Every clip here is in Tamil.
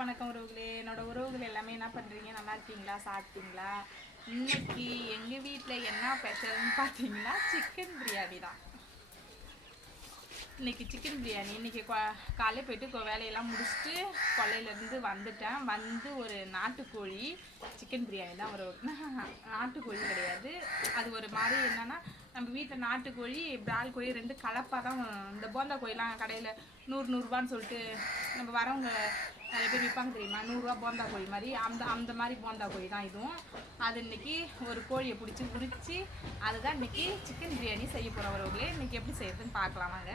வணக்கம் உறவுகளே. என்னோட உறவுகள் எல்லாமே என்ன பண்ணுறீங்க நல்லா இருக்கீங்களா? சாப்பிட்டீங்களா? இன்னைக்கு எங்கள் வீட்டில் என்ன ஸ்பெஷல்னு பார்த்தீங்கன்னா சிக்கன் பிரியாணி தான். இன்னைக்கு சிக்கன் பிரியாணி இன்னைக்கு காலையில் போயிட்டு வேலையெல்லாம் முடிச்சுட்டு கொல்லையிலேருந்து வந்துட்டேன். வந்து ஒரு நாட்டுக்கோழி சிக்கன் பிரியாணி தான் ஒரு நாட்டுக்கோழி கிடையாது. அது ஒரு மாதிரி என்னன்னா நம்ம வீட்டில் நாட்டுக்கோழி பிரால் கோழி ரெண்டு கலப்பாக தான் இந்த போந்தா கோழிலாம் கடையில் நூறு நூறுரூபான்னு சொல்லிட்டு நம்ம வரவங்க நிறைய பேர் விற்பாங்க தெரியுமா? நூறுரூவா போந்தா கோழி மாதிரி. அந்த அந்த மாதிரி போந்தா கோழி தான் இதுவும். அது இன்னைக்கு ஒரு கோழியை பிடிச்சி உரிச்சு அதுதான் இன்னைக்கு சிக்கன் பிரியாணி செய்ய போகிறவர்களே இன்னைக்கு எப்படி செய்யறதுன்னு பார்க்கலாம் வாங்க.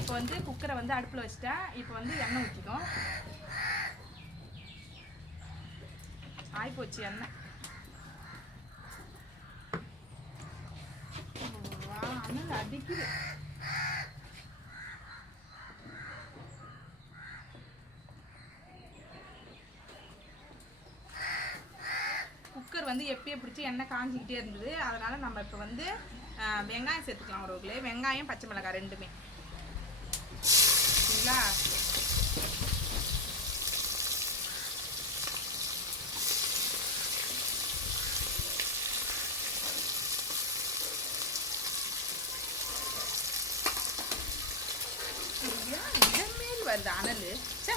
இப்போ வந்து குக்கரை வந்து அடுப்பில் வச்சுட்டேன் இப்போ வந்து எண்ணெய் ஊற்றிக்கும் ஆயிப்போச்சு எண்ணெய். அண்ணன் அடிக்குது குக்கர் வந்து எப்பயே பிடிச்சி எண்ணெய் காஞ்சிக்கிட்டே இருந்தது. அதனால நம்ம இப்போ வந்து வெங்காயம் சேர்த்துக்கலாம் ஒருவர்களே வெங்காயம் பச்சை மிளகாய் ரெண்டுமே. சரிங்களா? வருது அனல் ச்சே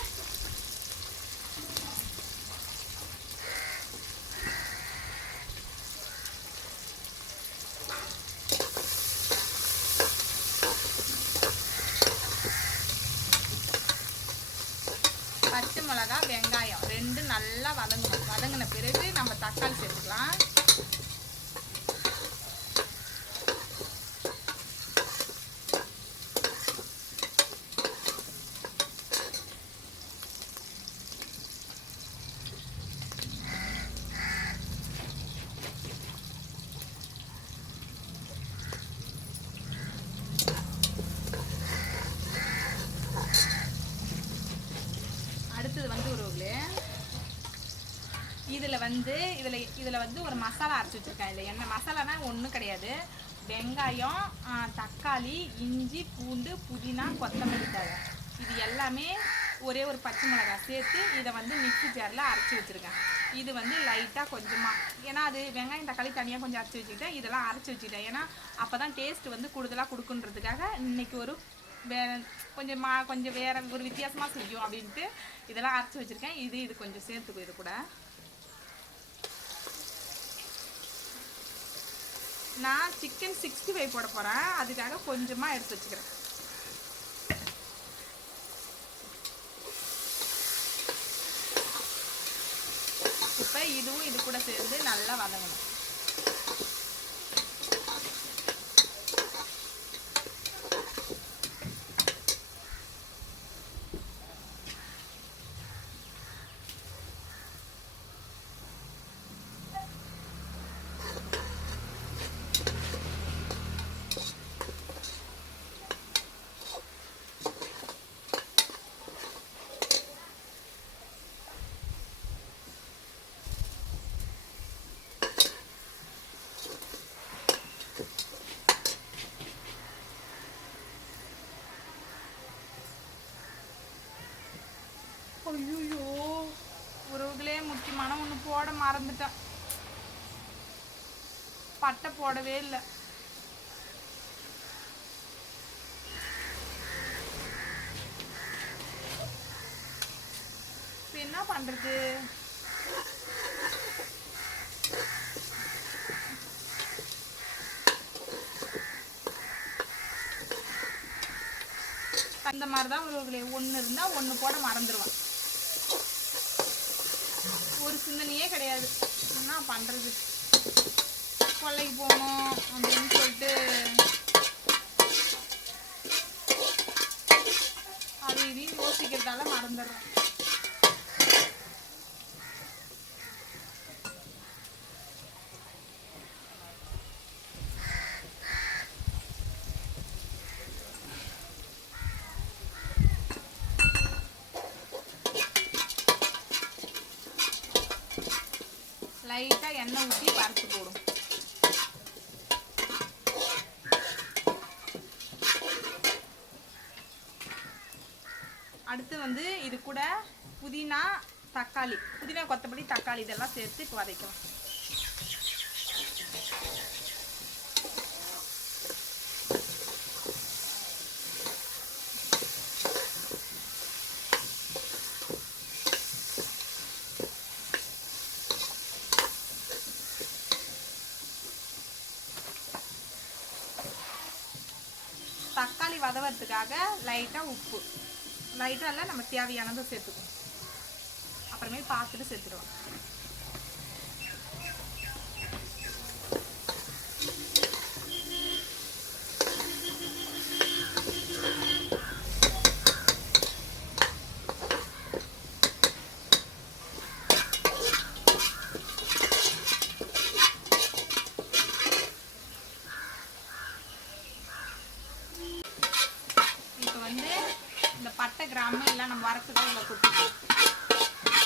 பச்சை மிளகா வெங்காயம் ரெண்டு நல்லா வதங்கணும் வதங்கின பிறகு நம்ம தக்காளி சேர்த்துக்கலாம். அடுத்தது வந்து உறவுகளே இதில் வந்து இதில் இதில் வந்து ஒரு மசாலா அரைச்சி வச்சுருக்கேன் இதில். என்ன மசாலானா ஒன்றும் கிடையாது. வெங்காயம் தக்காளி இஞ்சி பூண்டு புதினா கொத்தமல்லி தழை. இது எல்லாமே ஒரே ஒரு பச்சை மிளகாய் சேர்த்து இதை வந்து மிக்ஸி ஜாரில் அரைச்சி வச்சுருக்கேன். இது வந்து லைட்டாக கொஞ்சமாக ஏன்னா அது வெங்காயம் தக்காளி தனியாக கொஞ்சம் அரைச்சி வச்சுக்கிட்டேன் இதெல்லாம் அரைச்சி வச்சுக்கிட்டேன். ஏன்னா அப்போ தான் டேஸ்ட் வந்து கூடுதலாக கொடுக்குன்றதுக்காக இன்றைக்கி ஒரு வே கொஞ்சம் மா கொஞ்சம் வேறு ஒரு வித்தியாசமாக செய்யும் அப்படின்ட்டு இதெல்லாம் அரைச்சி வச்சுருக்கேன். இது இது கொஞ்சம் சேர்த்துக்கும் இது கூட. நான் சிக்கன் சிக்ஸ்டி ஃபைவ் போட போகிறேன் அதுக்காக கொஞ்சமாக எடுத்து வச்சுக்கிறேன். இப்போ இதுவும் இது கூட சேர்ந்து நல்லா வதங்கணும் ஐயோ உறவுகளே முக்கியமான ஒன்று போட மறந்துட்டேன் அட்டை போடவே இல்லை. இப்போ என்ன பண்ணுறது அந்த மாதிரி தான் உறவுகளே ஒன்று இருந்தால் ஒன்று போட மறந்துடுவான் ஒரு சிந்தனையே கிடையாது. என்ன பண்ணுறது கொல்லைக்கு போகணும் அப்படின்னு சொல்லிட்டு அது இதையும் யோசிக்கிறதால மறந்துடுறேன் லைட்டாக எண்ணெய் ஊற்றி வறுத்து போடும் அடுத்து வந்து இது கூட புதினா தக்காளி. புதினா கொத்தமல்லி தக்காளி இதெல்லாம் சேர்த்து இப்போ வதக்கலாம். தக்காளி வதவறதுக்காக லைட்டாக உப்பு. லைட்டாக நம்ம தேவையானதை சேர்த்துக்கணும். அப்புறமே பார்த்துட்டு சேர்த்துக்கலாம் இப்போ வந்து இந்த பட்டை கிராமம் எல்லாம் நம்ம வரத்துக்கு இதில் கொட்டிக்கலாம்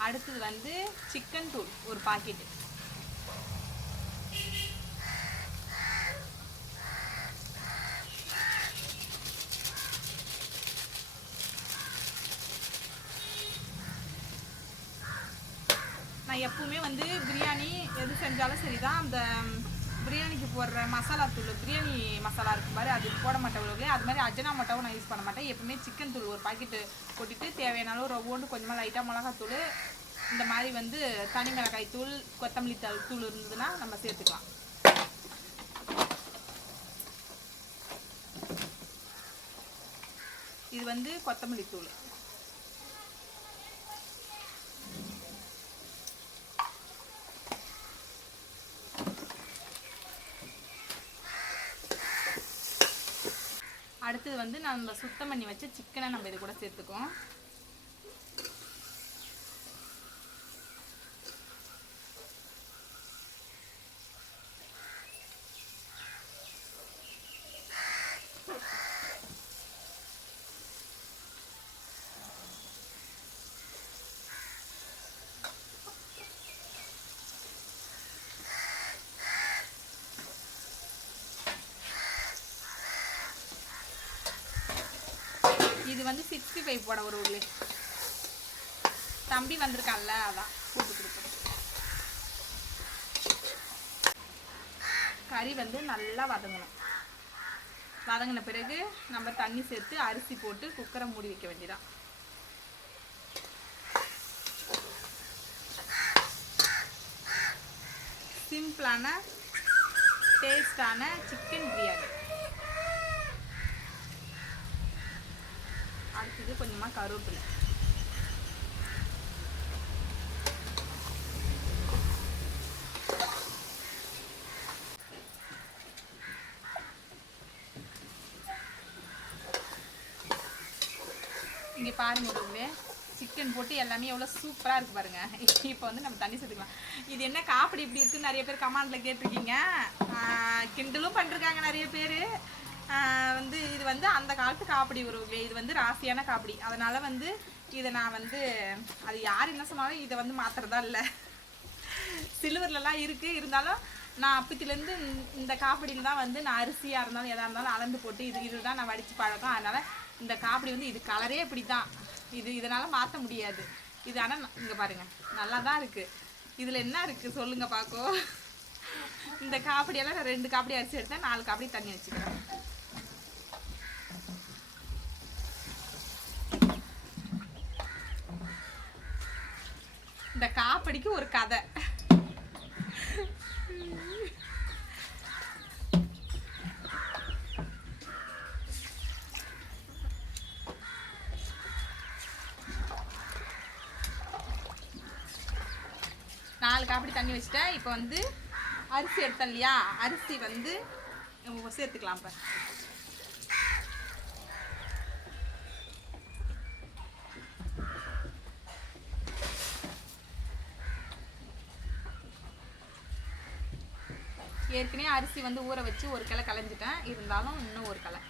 அடுத்தது வந்து சிக்கன் தூள் ஒரு பாக்கெட்டு எப்போதுமே வந்து பிரியாணி எது செஞ்சாலும் சரிதான். அந்த பிரியாணிக்கு போடுற மசாலா தூள் பிரியாணி மசாலா இருக்கும் பாரு அது போட மாட்டேன் உள்ளே அது மாதிரி அஜனா மட்டாவும் நான் யூஸ் பண்ண மாட்டேன். எப்பவுமே சிக்கன் தூள் ஒரு பாக்கெட்டு கொட்டிட்டு தேவையான அளவு ரவ்வோண்டு கொஞ்சமாக லைட்டாக மிளகாத்தூள் இந்த மாதிரி வந்து தனி மிளகாய் தூள் கொத்தமல்லி தூள் தூள் இருந்ததுன்னா நம்ம சேர்த்துக்கலாம். இது வந்து கொத்தமல்லி தூள் அடுத்தது வந்து நம்ம சுத்தம் பண்ணி வச்ச சிக்கனை நம்ம இது கூட சேர்த்துக்குவோம். இது வந்து சிக்ஸ்டி ஃபைவ் போட ஒரு உள்ளே தம்பி வந்திருக்கான்ல அதான் போட்டு கொடுக்குறேன் கறி வந்து நல்லா வதங்கணும். வதங்கின பிறகு நம்ம தண்ணி சேர்த்து அரிசி போட்டு குக்கரை மூடி வைக்க வேண்டியதான் சிம்பிளான டேஸ்டான சிக்கன் பிரியாணி அடுத்தது கொஞ்சமாக கருவேப்பிலை. இங்கே பாருங்க உறவுகளே சிக்கன் போட்டு எல்லாமே எவ்வளோ சூப்பராக இருக்கு பாருங்க. இப்போ வந்து நம்ம தண்ணி சேர்த்துக்கலாம். இது என்ன காப்பிடி இப்படி இருக்குன்னு நிறைய பேர் கமாண்டில் கேட்டிருக்கீங்க. கிண்டலும் பண்ணிருக்காங்க நிறைய பேர். வந்து இது வந்து அந்த காலத்து காப்படி உறவுகளே. இது வந்து ராசியான காப்படி அதனால வந்து இதை நான் வந்து அது யார் என்ன சொன்னாலும் இதை வந்து மாத்துறதா இல்லை. சில்வர்லலாம் இருக்குது இருந்தாலும் நான் அப்பத்திலேருந்து இந்த காப்படியில் தான் வந்து நான் அரிசியாக இருந்தாலும் எதாக இருந்தாலும் அளந்து போட்டு இது இதுதான் நான் வடித்து பழக்கம். அதனால் இந்த காப்படி வந்து இது கலரே இப்படி தான் இது இதனால் மாற்ற முடியாது. இது ஆனால் இங்கே பாருங்கள் நல்லா தான் இருக்குது இதில் என்ன இருக்குது சொல்லுங்கள் பார்க்கோ இந்த காப்படியெல்லாம் நான் ரெண்டு காப்படி அரிசி எடுத்தேன். நாலு காப்படி தண்ணி வச்சுக்கிறேன். இந்த காப்படிக்கு ஒரு கதை. நாலு காப்படி தண்ணி வச்சுட்டேன். இப்போ வந்து அரிசி எடுத்தேன் இல்லையா? அரிசி வந்து சேர்த்துக்கலாம் இப்போ அரிசி வந்து ஊற வச்சு ஒரு கிளை கலைஞ்சிட்டேன் இருந்தாலும் இன்னும் ஒரு கிளை.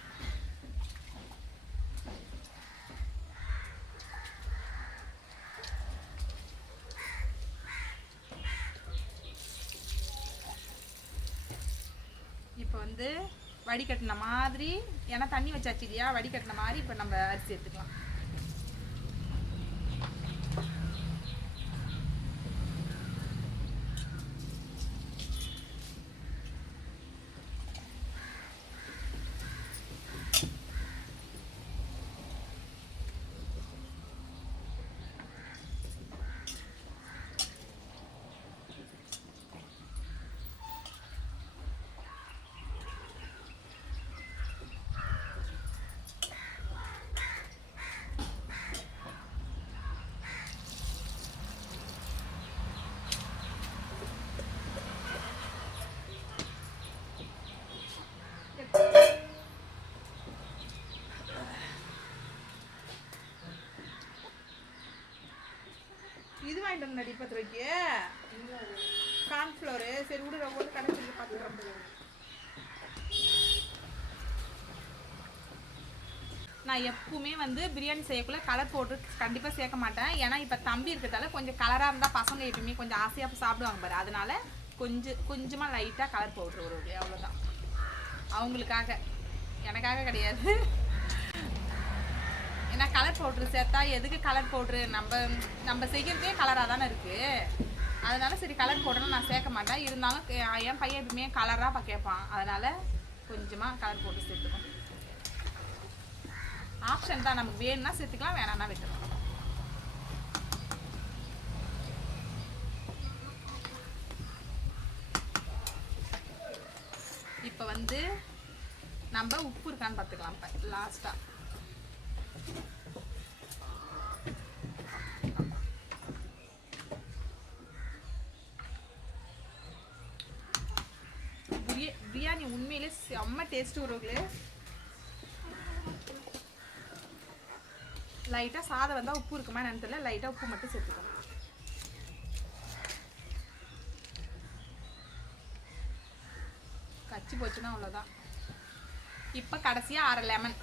இப்போ வந்து வடிகட்டின மாதிரி ஏன்னா தண்ணி வச்சாச்சு இல்லையா? வடிகட்டின மாதிரி இப்போ நம்ம அரிசி எடுத்துக்கலாம். இது வாங்கிட்டு வந்து சரி விடு ரொம்ப கடைச்சி பார்த்துக்கிறேன். நான் எப்பவுமே வந்து பிரியாணி செய்யக்குள்ள கலர் போட்டு கண்டிப்பாக சேர்க்க மாட்டேன். ஏன்னா இப்போ தம்பி இருக்கிறதால கொஞ்சம் கலராக இருந்தால் பசங்க எப்பயுமே கொஞ்சம் ஆசையாக சாப்பிடுவாங்க பாரு. அதனால கொஞ்சம் கொஞ்சமாக லைட்டாக கலர் பவுடர் ஒரு அவ்வளோதான் அவங்களுக்காக. எனக்காக கிடையாது. ஏன்னா கலர் பவுட்ரு சேர்த்தா? எதுக்கு கலர் பவுட்ரு நம்ம நம்ம செய்கிறதே கலராக தானே இருக்குது அதனால சரி கலர் பவுடர்னு நான் சேர்க்க மாட்டேன். இருந்தாலும் என் பையன் எப்பவுமே கலராக கேட்பான். அதனால் கொஞ்சமாக கலர் போட்டு சேர்த்துக்கணும் ஆப்ஷன் தான். நமக்கு வேணும்னா சேர்த்துக்கலாம் வேணாம்னா விட்டுருவோம் இப்போ வந்து நம்ம உப்பு இருக்கான்னு பார்த்துக்கலாம் இப்போ லாஸ்ட்டாக டேஸ்ட்டு டேஸ்ட் லைட்டாக சாதம் வந்தால் உப்பு இருக்குமா என்னன்னு தெரியல. லைட்டாக உப்பு மட்டும் சேர்த்துக்கணும் கச்சி போச்சுன்னா அவ்வளோதான் இப்போ கடைசியாக அரை லெமன்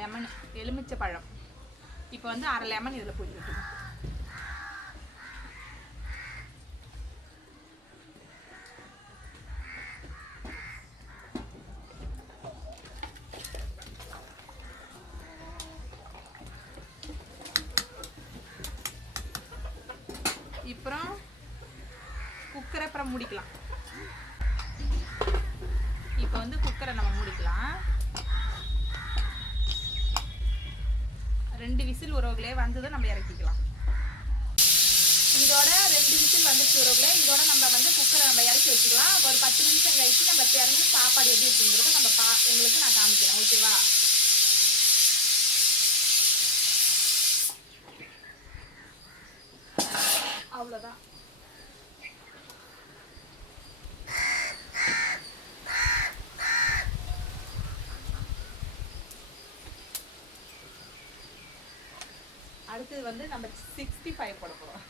லெமன் எலுமிச்சை பழம். இப்போ வந்து அரை லெமன் இதில் புரிஞ்சுக்கணும் அப்புறம் மூடிக்கலாம். இப்போ வந்து குக்கரை நம்ம மூடிக்கலாம். ரெண்டு விசில் உறவுகளே வந்ததும் நம்ம இறக்கிக்கலாம். இதோட ரெண்டு விசில் வந்துச்சு உறவுகளே. இதோட நம்ம வந்து குக்கரை நம்ம இறக்கி வச்சுக்கலாம். ஒரு பத்து நிமிஷம் கழிச்சு நம்ம திறந்து சாப்பாடு எப்படி இருக்குங்கிறத நம்ம பா எங்களுக்கு நான் காமிக்கிறேன். ஓகேவா அவ்வளோதான் அடுத்தது வந்து நம்ம சிக்ஸ்டி ஃபைவ் போட போகிறோம்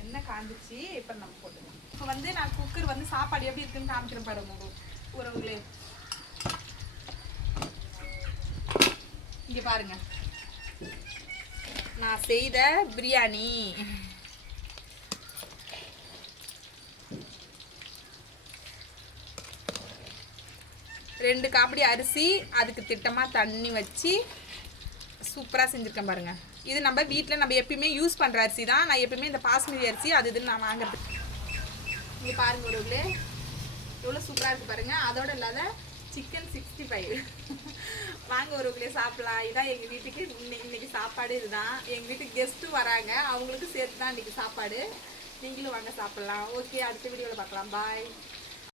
எண்ணெய் காஞ்சிச்சு இப்போ நம்ம போட்டுக்கலாம். இப்போ வந்து நான் குக்கர் வந்து சாப்பாடு எப்படி இருக்குன்னு காமிக்கிறேன் பாருங்க உறவுகளே இங்கே பாருங்க. நான் செய்த பிரியாணி. ரெண்டு காப்படி அரிசி அதுக்கு திட்டமாக தண்ணி வச்சு சூப்பராக செஞ்சுருக்கேன் பாருங்கள் இது நம்ம வீட்டில் நம்ம எப்பயுமே யூஸ் பண்ணுற அரிசி தான். நான் எப்பயுமே இந்த பாஸ்மதி அரிசி அது இதுன்னு நான் வாங்குறது. இங்கே பாருங்கள் ஒருவர்களே எவ்வளோ சூப்பராக இருக்குது பாருங்கள் அதோடு இல்லாத சிக்கன் சிக்ஸ்டி ஃபைவ் வாங்க ஒருவர்களே சாப்பிடலாம். இதான் எங்கள் வீட்டுக்கு இன்னைக்கு இன்னைக்கு சாப்பாடு இதுதான். எங்கள் வீட்டுக்கு கெஸ்ட்டும் வராங்க. அவங்களுக்கு சேர்த்து தான் இன்னைக்கு சாப்பாடு. நீங்களும் வாங்க சாப்பிட்லாம். ஓகே அடுத்த வீடியோவில் பார்க்கலாம். பாய்